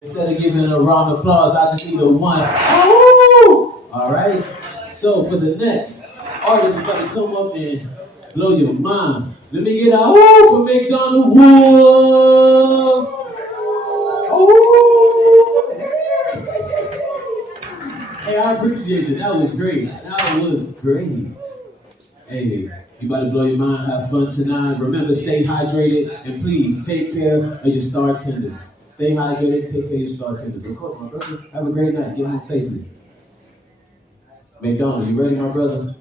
Instead of giving a round of applause, I just need a one. Woo! All right. So for the next artist about to come up and blow your mind, let me get a woo for McDonaldWolf. Oh! Hey, I appreciate it. That was great. That was great. Hey, you about to blow your mind, have fun tonight. Remember, stay hydrated, and please take care of your star tenders. Stay hydrated, take care of your star tenders. Of course, my brother, have a great night. Get home safely. McDonald, you ready, my brother?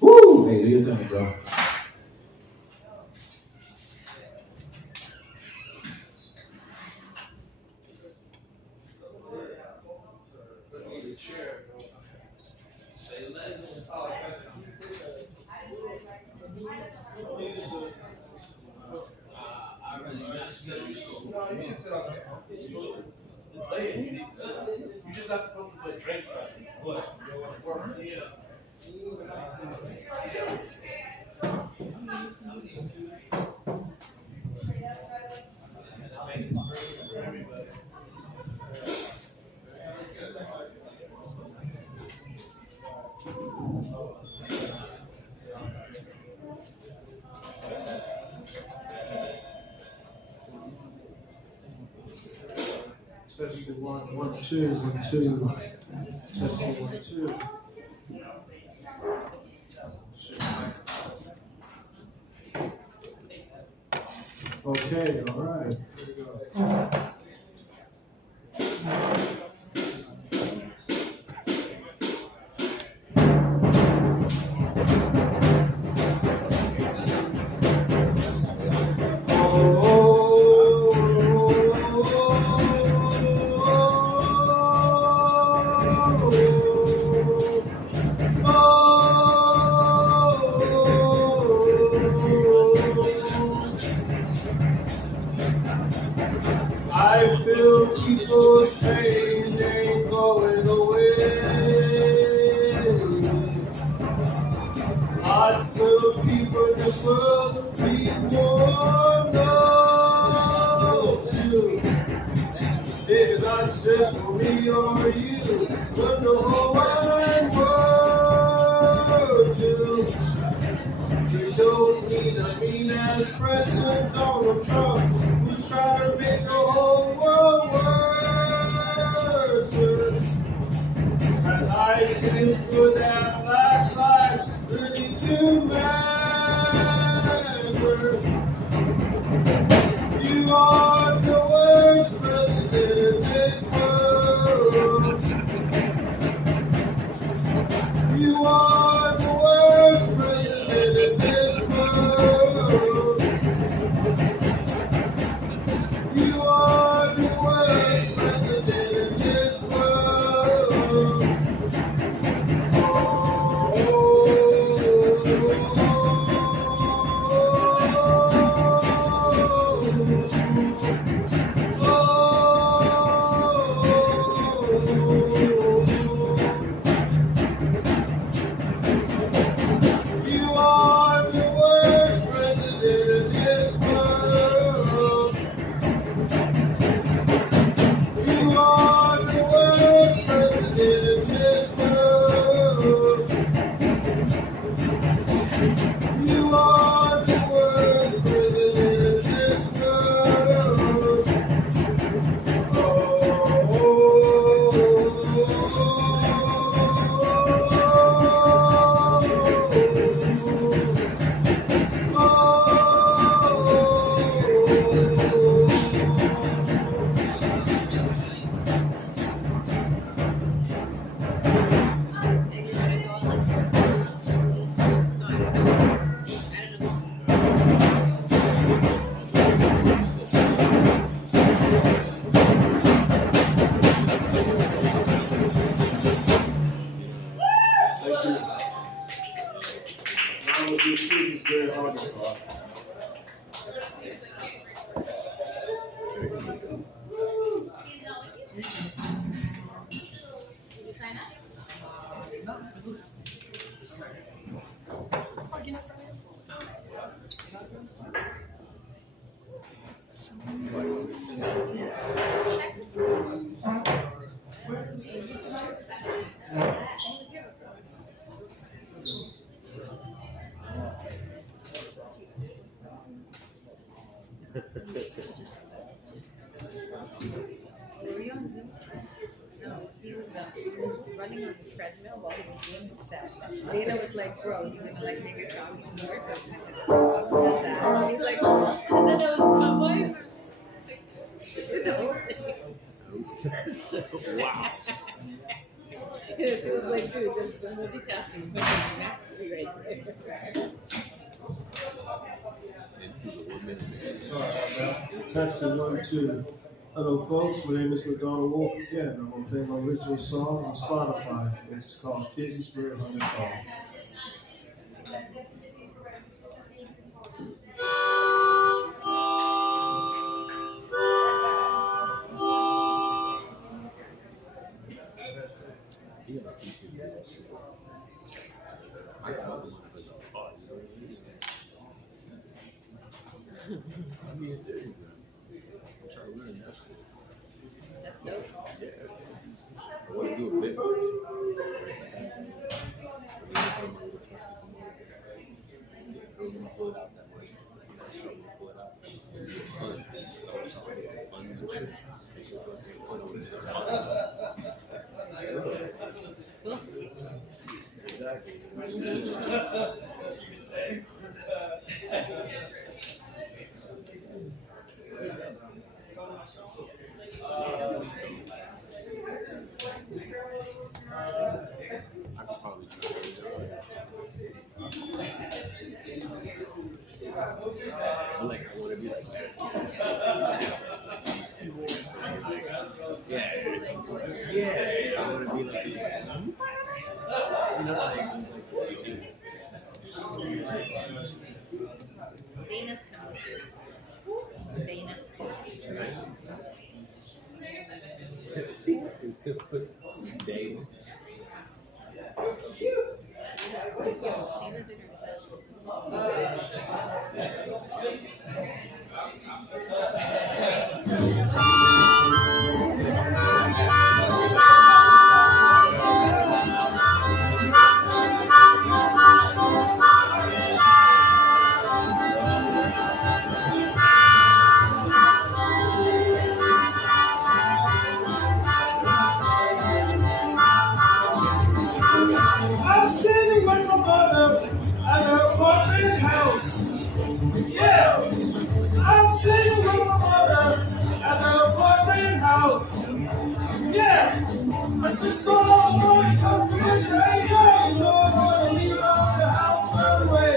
Woo! Hey, do your thing, bro. You're just not supposed to play Drake's side. What? Yeah. Testing 1, 1, 2, 1, 2. Testing 1, 2. Okay, all right. Here we go. I feel people's pain ain't going away. Lots of people in this world need more love too. It's not just for me or you, but the whole wide world too. You don't need a mean-ass President Donald Trump who's trying to make the whole world worse. And I can put that Black lives really do matter. You are the worst president in this world. You are the worst president in this world. You are the worst president in this world. You are the worst president in this world. You are the worst president in this world. You are the worst president in this world. Thank you. Now we'll do Kizzies Gray Honda Car. Were you on Zoom? No, he was running on the treadmill while he was doing the set. Dana was like, bro, you gonna like make a jogging or something? And he's like, and then I was my wife. Wow. Yeah, she was like, dude, this is multitasking. That's right there. Sorry about that. Testing 1, 2. Hello, folks. My name is McDonaldWolf again. I'm going to play my original song on Spotify. It's called Kizzies Gray Honda Car. I'm being serious, man. I'm trying to learn that shit. That's dope. Yeah. I want to do a bit. Pull it out that much. Pull it out. It's fun. It's always something fun and shit. It's always fun over there. Exactly. I could probably do it. Like, I want to be like that. Yeah, I want to be like, you know, like Dana's coming through. Dana. Dave. Dana did herself. I'm sitting with my mother at her apartment house. Yeah, I'm sitting with my mother at her apartment house. Yeah, I said, so long, boy, customer, hey, yo, you know I'm gonna leave out the house right away.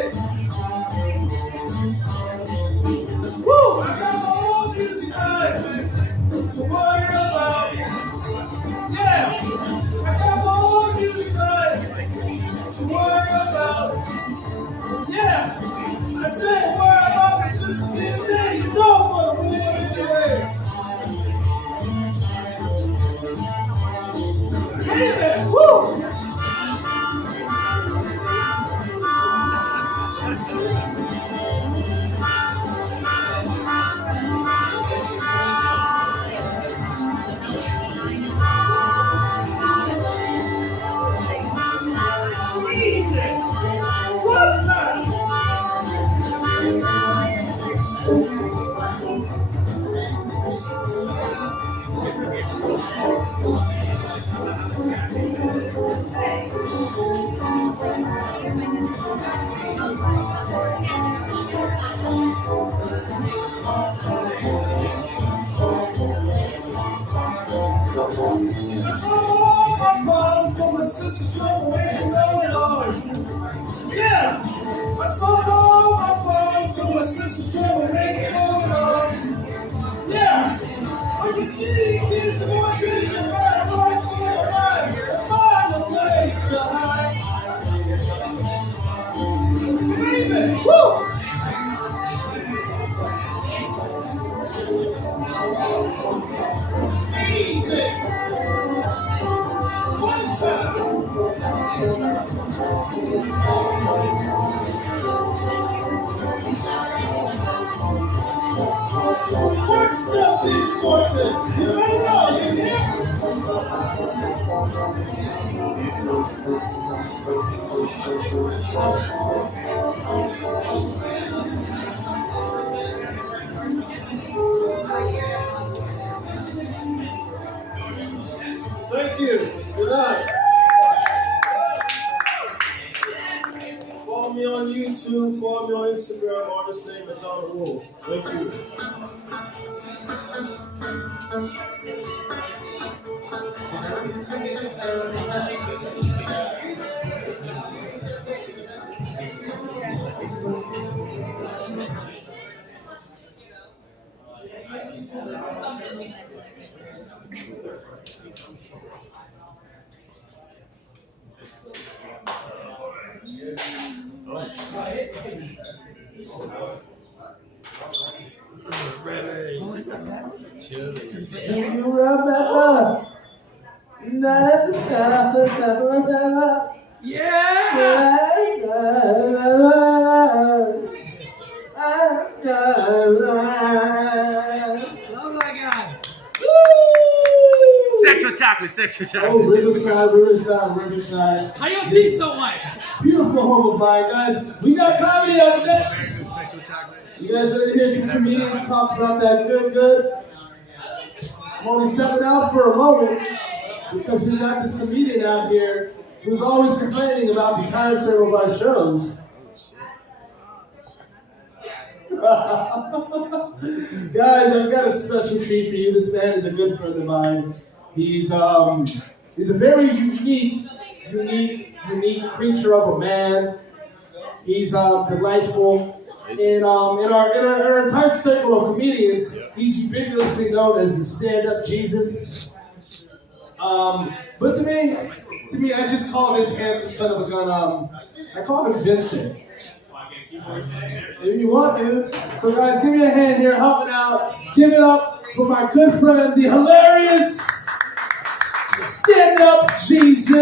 Woo, I got my own music bag to worry about. Yeah, I got my own music bag to worry about. Yeah, I said worry about this just busy. You know what I'm doing anyway. Baby, woo! Easy. One time. I saw all my bottles from my sister's trouble waiting going on. Yeah, I saw all my bottles from my sister's trouble waiting going on. Yeah, I can see kids wanting to ride right for a ride. Find a place to hide. Baby, woo! Easy. One time. Watch yourself, these sporting. You better know, you hear? Thank you. Good night. Follow me on YouTube. Follow me on Instagram. Artist name McDonaldWolf. Thank you. You remember? Sexual chocolate. Oh, Riverside. How you think so, Mike? Beautiful home of mine, guys. We got comedy up next. Sexual chocolate. You guys ready to hear some comedians talk about that good? I'm only stepping out for a moment because we got this comedian out here who's always complaining about the time frame of our shows. Guys, I've got a special treat for you. This man is a good friend of mine. He's a very unique creature of a man. He's delightful. In our entire circle of comedians, he's ubiquitously known as the stand-up Jesus. But to me, I just call him this handsome son of a gun. I call him Vincent. If you want, dude. So guys, give me a hand here, helping out. Give it up for my good friend, the hilarious stand-up Jesus.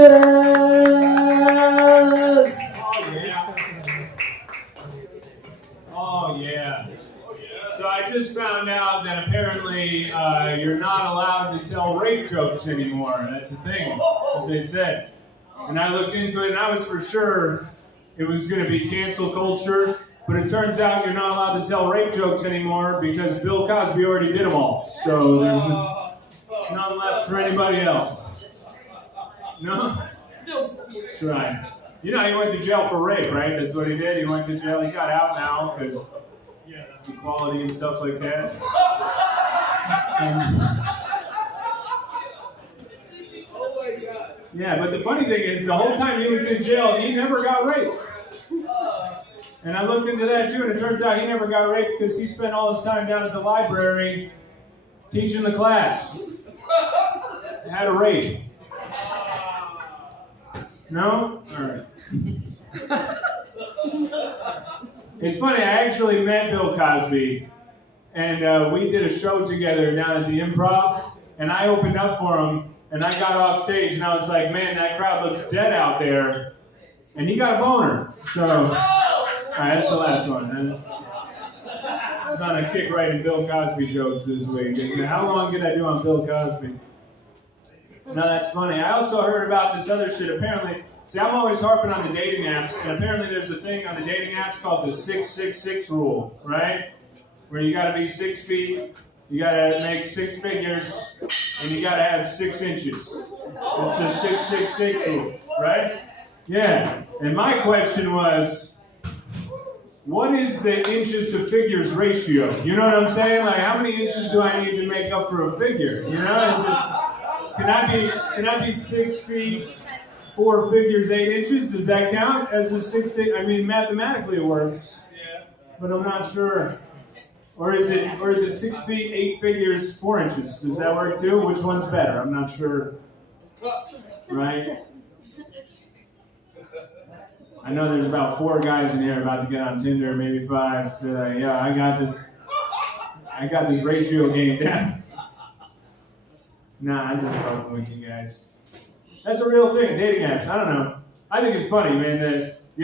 Oh, yeah. So I just found out that apparently you're not allowed to tell rape jokes anymore. That's a thing that they said. And I looked into it, and I was for sure it was going to be cancel culture. But it turns out you're not allowed to tell rape jokes anymore because Bill Cosby already did them all. So there's none left for anybody else. No? That's right. You know, he went to jail for rape, right? That's what he did. He went to jail. He got out now because equality and stuff like that. Yeah, but the funny thing is, the whole time he was in jail, he never got raped. And I looked into that too, and it turns out he never got raped because he spent all his time down at the library teaching the class how to rape. No? All right. It's funny, I actually met Bill Cosby, and we did a show together down at the Improv, and I opened up for him, and I got off stage, and I was like, man, that crowd looks dead out there. And he got a boner. So, all right, that's the last one. I was on a kick writing Bill Cosby jokes this week. How long did I do on Bill Cosby? No, that's funny. I also heard about this other shit. Apparently, see, I'm always harping on the dating apps, and apparently there's a thing on the dating apps called the 666 rule, right? Where you got to be 6 feet, you got to make 6 figures, and you got to have 6 inches. That's the 666 rule, right? Yeah. And my question was, what is the inches to figures ratio? You know what I'm saying? Like, how many inches do I need to make up for a figure? You know? Can I be 6 feet, 4 figures, 8 inches? Does that count as a 6? I mean, mathematically it works, but I'm not sure. Or is it 6 feet, 8 figures, 4 inches? Does that work too? Which one's better? I'm not sure. Right? I know there's about 4 guys in here about to get on Tinder, maybe 5. So yeah, I got this ratio game down. Nah, I'm just fucking with you guys. That's a real thing, dating apps. I don't know. I think it's funny, man, that we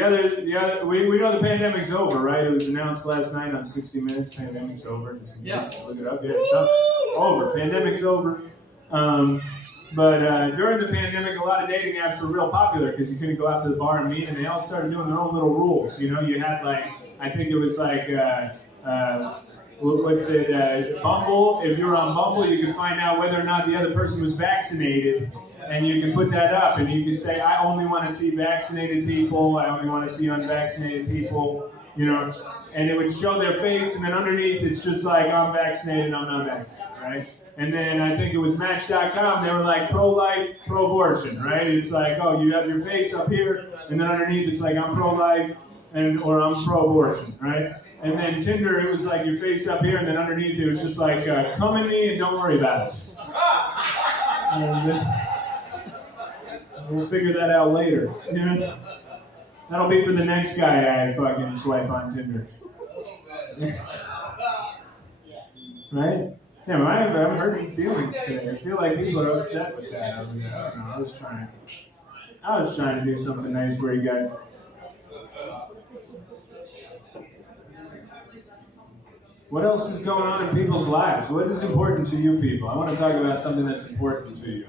know the pandemic's over, right? It was announced last night on 60 Minutes, pandemic's over. Yeah. Look it up. Yeah, it's done. Over. Pandemic's over. But during the pandemic, a lot of dating apps were real popular because you couldn't go out to the bar and meet, and they all started doing their own little rules. You know, you had like, I think it was like what's it, Bumble. If you're on Bumble, you can find out whether or not the other person was vaccinated, and you can put that up, and you can say, I only want to see vaccinated people, I only want to see unvaccinated people, you know, and it would show their face, and then underneath it's just like, I'm vaccinated, I'm not vaccinated, right? And then I think it was Match.com, they were like pro-life, pro-abortion, right? It's like, oh, you have your face up here, and then underneath it's like, I'm pro-life, or I'm pro-abortion, right? And then Tinder, it was like your face up here, and then underneath it was just like, come at me and don't worry about it. And we'll figure that out later. You know? That'll be for the next guy I fucking swipe on Tinder. Right? Yeah, well, I'm hurting feelings today. I feel like people are upset with that. I don't know. I was trying to do something nice for you guys. What else is going on in people's lives? What is important to you people? I want to talk about something that's important to you.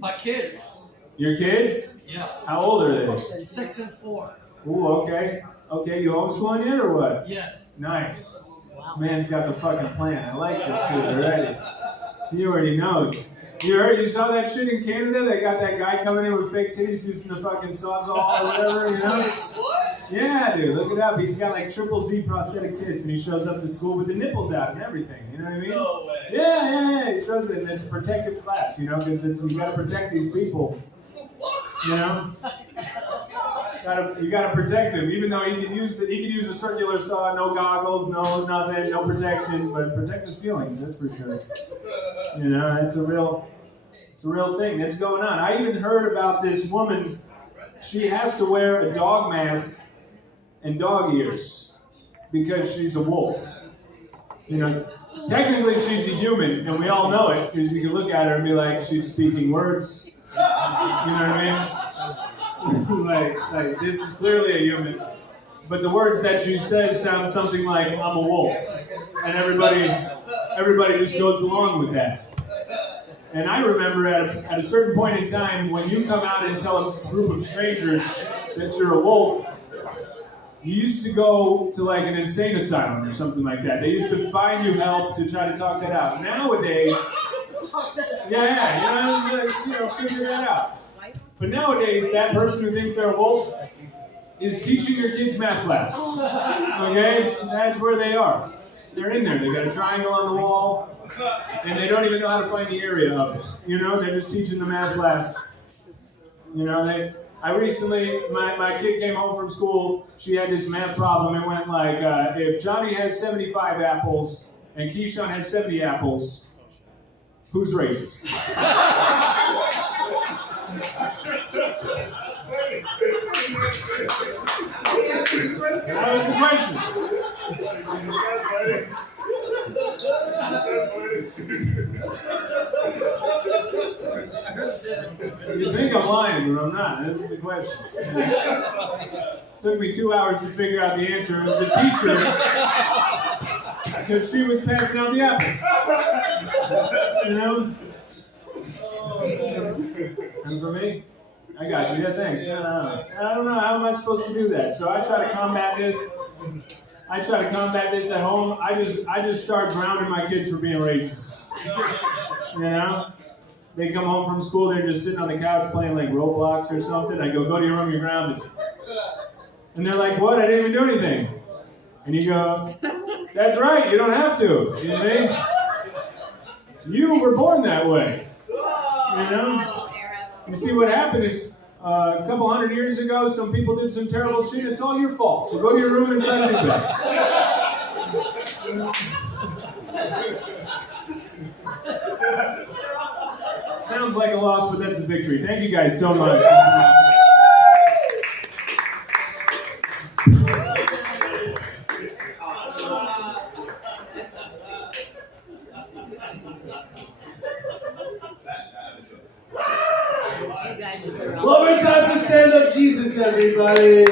My kids. Your kids? Yeah. How old are they? 6 and 4. Ooh, okay. Okay, you homeschooling yet or what? Yes. Nice. Man's got the fucking plan. I like this dude already. He already knows. You saw that shit in Canada? They got that guy coming in with fake titties using the fucking Sawzall or whatever, you know? What? Yeah, dude, look it up. He's got like triple Z prosthetic tits, and he shows up to school with the nipples out and everything. You know what I mean? No way. Yeah. He shows it, and it's a protective class, you know, because you got to protect these people. You know, you got to protect him, even though he can use a circular saw, no goggles, no nothing, no protection, but protect his feelings. That's for sure. You know, it's a real thing that's going on. I even heard about this woman. She has to wear a dog mask and dog ears because she's a wolf. You know, technically she's a human, and we all know it because you can look at her and be like, she's speaking words. You know what I mean? like this is clearly a human, but the words that she says sound something like, I'm a wolf, and everybody just goes along with that. And I remember at a certain point in time, when you come out and tell a group of strangers that you're a wolf, you used to go to like an insane asylum or something like that. They used to find you help to try to talk that out. Nowadays, figure that out. But nowadays, that person who thinks they're a wolf is teaching your kids math class. Okay? That's where they are. They're in there. They've got a triangle on the wall, and they don't even know how to find the area of it. You know, they're just teaching the math class. You know, my kid came home from school, she had this math problem. It went like, if Johnny has 75 apples and Keyshawn has 70 apples, who's racist? That was the question. You think I'm lying, but I'm not. That's the question. It took me 2 hours to figure out the answer. It was the teacher, because she was passing out the apples. You know? And for me, I got you. Yeah, thanks. I don't know how am I supposed to do that. So I try to combat this. At home. I just start grounding my kids for being racist. You know? They come home from school, they're just sitting on the couch playing like Roblox or something. I go to your room, you're grounded. And they're like, what? I didn't even do anything. And you go, that's right, you don't have to. You know? You were born that way. You know? You see, what happened is a couple 100 years ago, some people did some terrible shit. It's all your fault. So go to your room and try to do that. Sounds like a loss, but that's a victory. Thank you guys so much. One more time for Stand Up Jesus, everybody.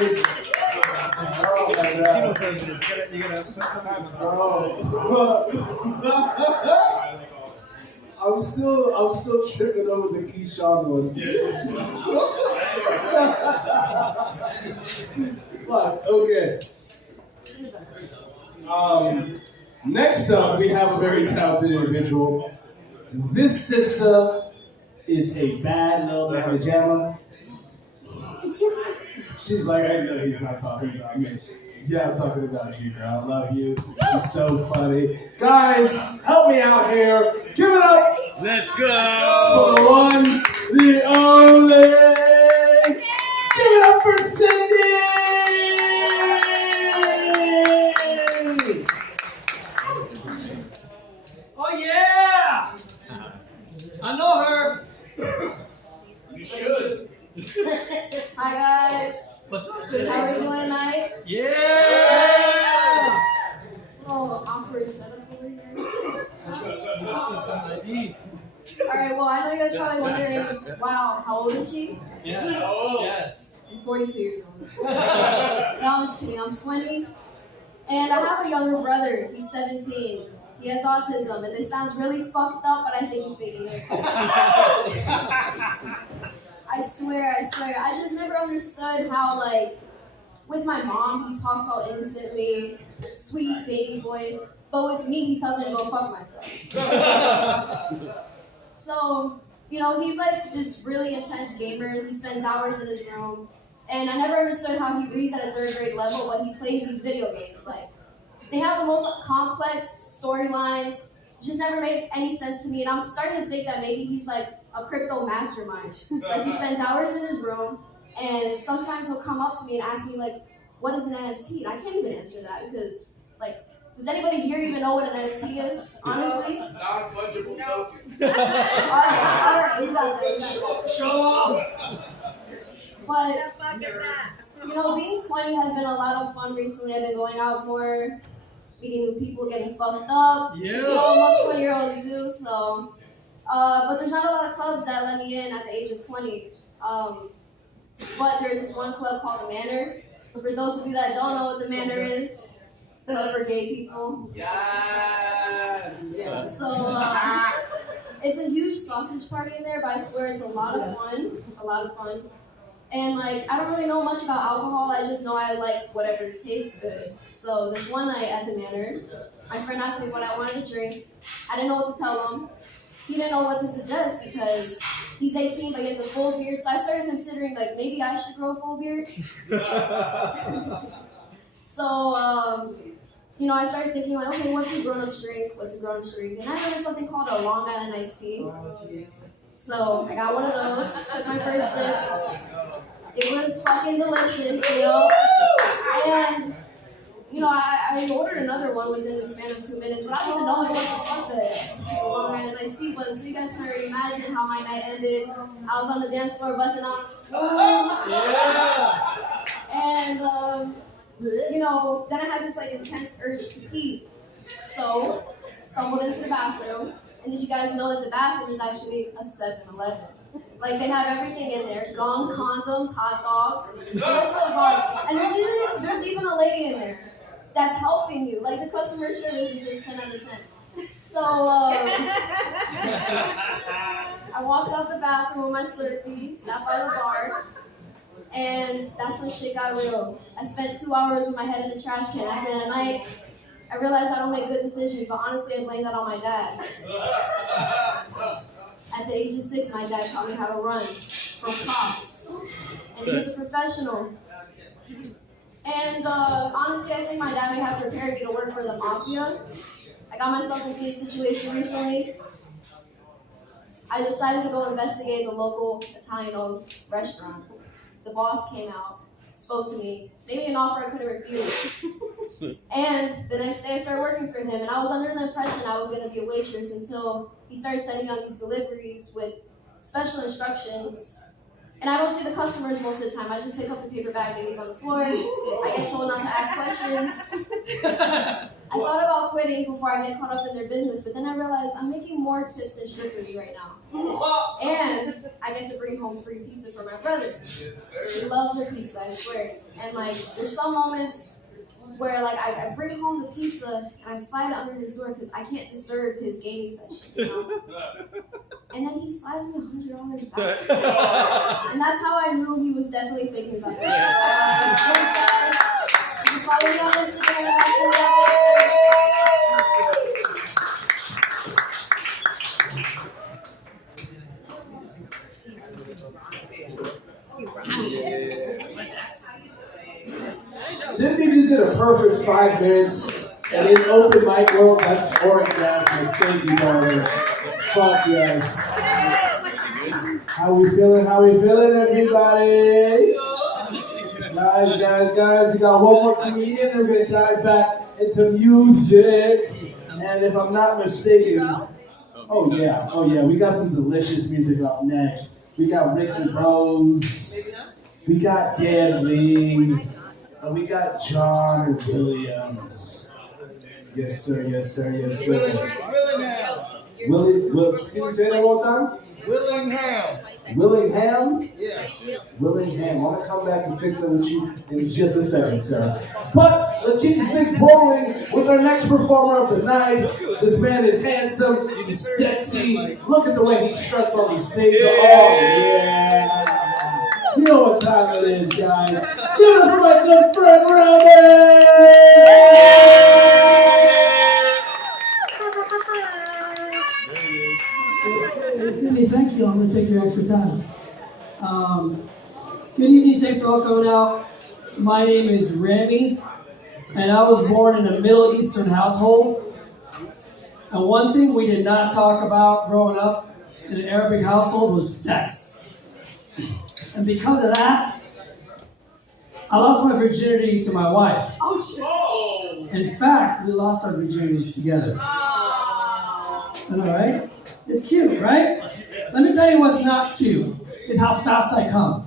I'm still tripping over the Keyshawn one. Fuck, okay. Next up, we have a very talented individual. This sister is a bad little mamma jamma. She's like, I know he's not talking about me. Yeah, I'm talking about you, girl. I love you. You're so funny. Guys, help me out here. Give it up. Let's For go! the one, the only. Give it up for Cindy. Oh yeah! I know her. You should. Hi guys, What's up, Cindy? how are you doing tonight? Yeah! It's a little awkward setup over here. Alright, well I know you guys are probably wondering, wow, how old is she? Yes. Yes. I'm 42 years old. No, I'm just kidding, I'm 20. And I have a younger brother, he's 17. He has autism, and this sounds really fucked up, but I think he's faking it. I swear. I just never understood how, like, with my mom, he talks all innocently, sweet baby voice, but with me, he tells me to go fuck myself. So, you know, he's like this really intense gamer. He spends hours in his room, and I never understood how he reads at a 3rd grade level, but he plays these video games. Like, they have the most complex storylines. It just never made any sense to me, and I'm starting to think that maybe he's like a crypto mastermind. Like, he spends hours in his room, and sometimes he'll come up to me and ask me, like, what is an NFT? And I can't even answer that because, like, does anybody here even know what an NFT is? Honestly? Non-fungible token. Alright, we got that. Show off. But, you know, being 20 has been a lot of fun recently. I've been going out more, meeting new people, getting fucked up. Yeah. You know, most 20-year-olds do, so. But there's not a lot of clubs that let me in at the age of 20. But there's this one club called The Manor. For those of you that don't know what The Manor is, it's a club for gay people. Yes! Yeah, so it's a huge sausage party in there, but I swear it's a lot of fun. And like, I don't really know much about alcohol, I just know I like whatever tastes good. So this one night at the Manor, my friend asked me what I wanted to drink. I didn't know what to tell him. He didn't know what to suggest because he's 18 but he has a full beard, so I started considering like maybe I should grow a full beard. So, you know, I started thinking like, okay, what do grown-ups drink? And I remember something called a Long Island iced tea. So I got one of those, took my first sip. It was fucking delicious, you know? And, you know, I ordered another one within the span of 2 minutes, but I didn't know what the fuck the Long Island iced tea was. So you guys can already imagine how my night ended. I was on the dance floor busting out. And, you know, then I had this like intense urge to pee. So, stumbled into the bathroom. And did you guys know that the bathroom is actually a 7-Eleven? Like, they have everything in there. Gum, condoms, hot dogs. The list goes on. And there's even a lady in there that's helping you. Like, the customer service is just 10 out of 10. So, I walked out the bathroom with my Slurpee, sat by the bar, and that's when shit got real. I spent 2 hours with my head in the trash can after that night. I realized I don't make good decisions, but honestly, I blame that on my dad. At the age of 6, my dad taught me how to run from cops. And he was a professional. And honestly, I think my dad may have prepared me to work for the mafia. I got myself into this situation recently. I decided to go investigate the local Italian-owned restaurant. The boss came out, spoke to me, made me an offer I couldn't refuse. And the next day I started working for him, and I was under the impression I was going to be a waitress until he started sending out these deliveries with special instructions. And I don't see the customers most of the time. I just pick up the paper bag they leave on the floor. I get told not to ask questions. I thought about quitting before I get caught up in their business, but then I realized I'm making more tips than strippers right now. And I get to bring home free pizza for my brother. He loves her pizza, I swear. And like, there's some moments where like I bring home the pizza and I slide it under his door because I can't disturb his gaming session, you know? And then he slides me $100 back. And that's how I knew he was definitely faking his identity. Thanks guys. You can follow me on Instagram. Sydney just did a perfect 5 minutes, and in open mic world, that's orgasmic. Thank you, darling. Fuck yes. How we feeling? How we feeling, everybody? Guys, we got one more comedian, and we're gonna dive back into music. And if I'm not mistaken, oh yeah, we got some delicious music up next. We got Ricky Rose, we got Dan Lee, and we got John Williams. Yes, sir. Can you say that one time? Willingham? Yeah. Willingham. I'm gonna come back and fix it with you in just a second, sir. But let's keep this thing rolling with our next performer of the night. This man is handsome, he's sexy. Look at the way he struts on the stage. Oh yeah. You know what time it is, guys. Give it up for my good friend Sydney, thank you. I'm going to take your extra time. Good evening. Thanks for all coming out. My name is Rami, and I was born in a Middle Eastern household. And one thing we did not talk about growing up in an Arabic household was sex. And because of that, I lost my virginity to my wife. Oh, shit. In fact, we lost our virginities together. All right? It's cute, right? Let me tell you what's not cute, is how fast I come.